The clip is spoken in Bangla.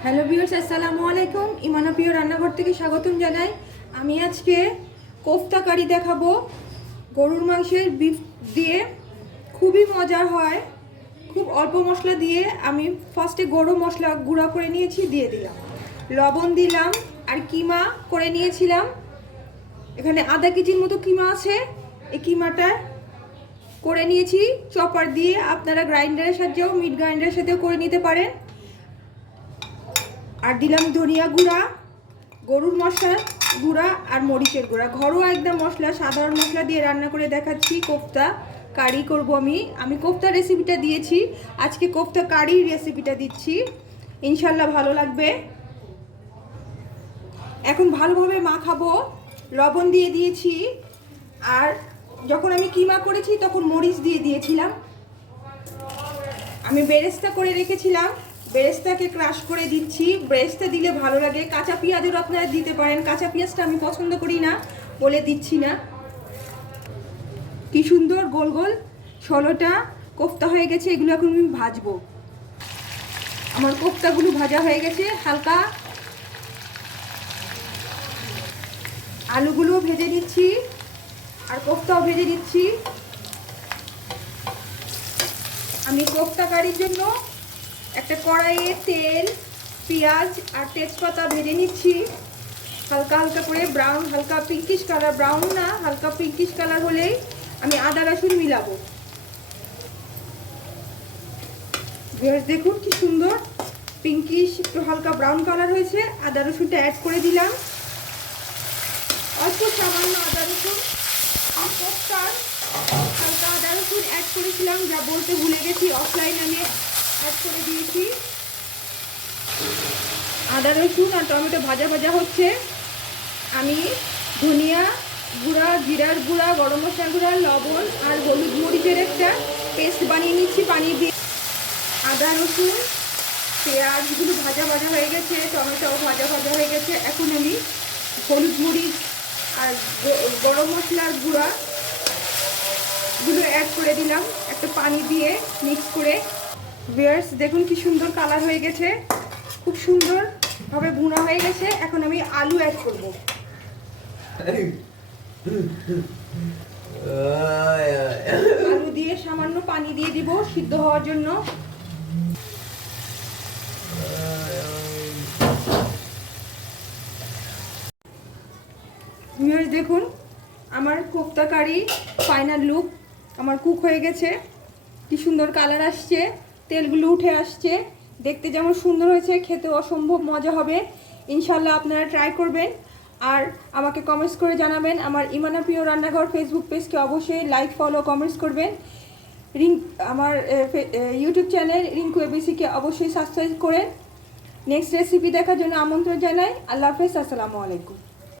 হ্যালো ভিউয়ার্স, আসসালামু আলাইকুম। ইমানা প্রিয় রান্নাঘর থেকে স্বাগতম জানাই। আমি আজকে কোফতা কারি দেখাবো। গরুর মাংসের বিফ দিয়ে। খুবই মজার হয়। খুব অল্প মশলা দিয়ে আমি ফার্স্টে গরু মশলা গুঁড়া করে নিয়েছি, দিয়ে দিলাম। লবণ দিলাম আর কিমা করে নিয়েছিলাম। এখানে আধা কেজির মতো কিমা আছে। এই কিমাটা করে নিয়েছি। চপার দিয়ে আপনারা গ্রাইন্ডারের সাথেও মিট গ্রাইন্ডারের সাথেও করে নিতে পারেন। আর দিলাম ধনিয়া গুঁড়া, গরুর মশলা গুঁড়া আর মরিচের গুঁড়া। ঘরোয়া একদম মশলা, সাধারণ মশলা দিয়ে রান্না করে দেখাচ্ছি কোফতা কারি করব আমি। আমি কোফতা রেসিপিটা দিয়েছি। আজকে কোফতা কারির রেসিপিটা দিচ্ছি। ইনশাল্লাহ ভালো লাগবে। এখন ভালোভাবে মাখাবো। লবণ দিয়ে দিয়েছি। আর যখন আমি কিমা করেছি তখন মরিচ দিয়ে দিয়েছিলাম। আমি বেরেস্তা করে রেখেছিলাম। বেরেস্তাকে ক্রাশ করে দিচ্ছি। বেরেস্তা দিলে ভালো লাগে। কাঁচা পেঁয়াজেরও আপনারা দিতে পারেন। কাঁচা পেঁয়াজটা আমি পছন্দ করি না বলে দিচ্ছি না। কি সুন্দর গোল গোল ষোলোটা কোফতা হয়ে গেছে। এগুলো এখন আমি ভাজবো। আমার কোফতাগুলো ভাজা হয়ে গেছে। হালকা আলুগুলো ভেজে দিচ্ছি আর কোফতাও ভেজে দিচ্ছি আমি কোফতা কারির জন্য একটা কড়াইয়ে তেল, পেঁয়াজ আর তেজপাতা ভেজে নিচ্ছি। হালকা হালকা করে ব্রাউন হালকা পিঙ্কিশ কালার ব্রাউন না, হালকা পিঙ্কিশ কালার হলেই আমি আদা রসুন মিলাবো। দেখুন কি সুন্দর। পিঙ্কিশ একটু হালকা ব্রাউন কালার হয়েছে, আদা রসুনটা অ্যাড করে দিলাম। অল্প সামান্য আদা রসুন হালকা আদা রসুন অ্যাড করেছিলাম, যা বলতে ভুলে গেছি অফলাইন আমি অ্যাড করে দিয়েছি। আদা, রসুন আর টমেটো ভাজা ভাজা হচ্ছে। আমি ধনিয়া গুঁড়া, জিরার গুঁড়া, গরম মশলা গুঁড়া, লবণ আর হলুদ মরিচের একটা পেস্ট বানিয়ে নিচ্ছি পানি দিয়ে। আদা, রসুন পেঁয়াজগুলো ভাজা ভাজা হয়ে গেছে, টমেটোও ভাজা ভাজা হয়ে গেছে। এখন আমি হলুদ মরিচ আর গরম মশলার গুঁড়া গুলো অ্যাড করে দিলাম। একটা পানি দিয়ে মিক্স করে বিয়ার্স দেখুন কি সুন্দর কালার হয়ে গেছে। খুব সুন্দর ভাবে ভুনা হয়ে গেছে। এখন আমি আলু অ্যাড করব। আলু দিয়ে সামান্য পানি দিয়ে দিব সিদ্ধ হওয়ার জন্য। দেখুন, আমার কোপ্তা কারি ফাইনাল লুক আমার কুক হয়ে গেছে। কি সুন্দর কালার আসছে। তেলগুলো উঠে আসছে। দেখতে যেমন সুন্দর হয়েছে খেতে অসম্ভব মজা হবে। ইনশাল্লাহ আপনারা ট্রাই করবেন। আর আমাকে কমেন্টস করে জানাবেন। আমার ইমানা প্রিয় রান্নাঘর ফেসবুক পেজকে অবশ্যই লাইক ফলো কমেন্টস করবেন। রিং আমার ইউটিউব চ্যানেল রিঙ্কু এবিসিকে অবশ্যই সাবস্ক্রাইব করেন নেক্সট রেসিপি দেখার জন্য আমন্ত্রণ জানাই। আল্লাহ হাফেজ, আসসালামু আলাইকুম।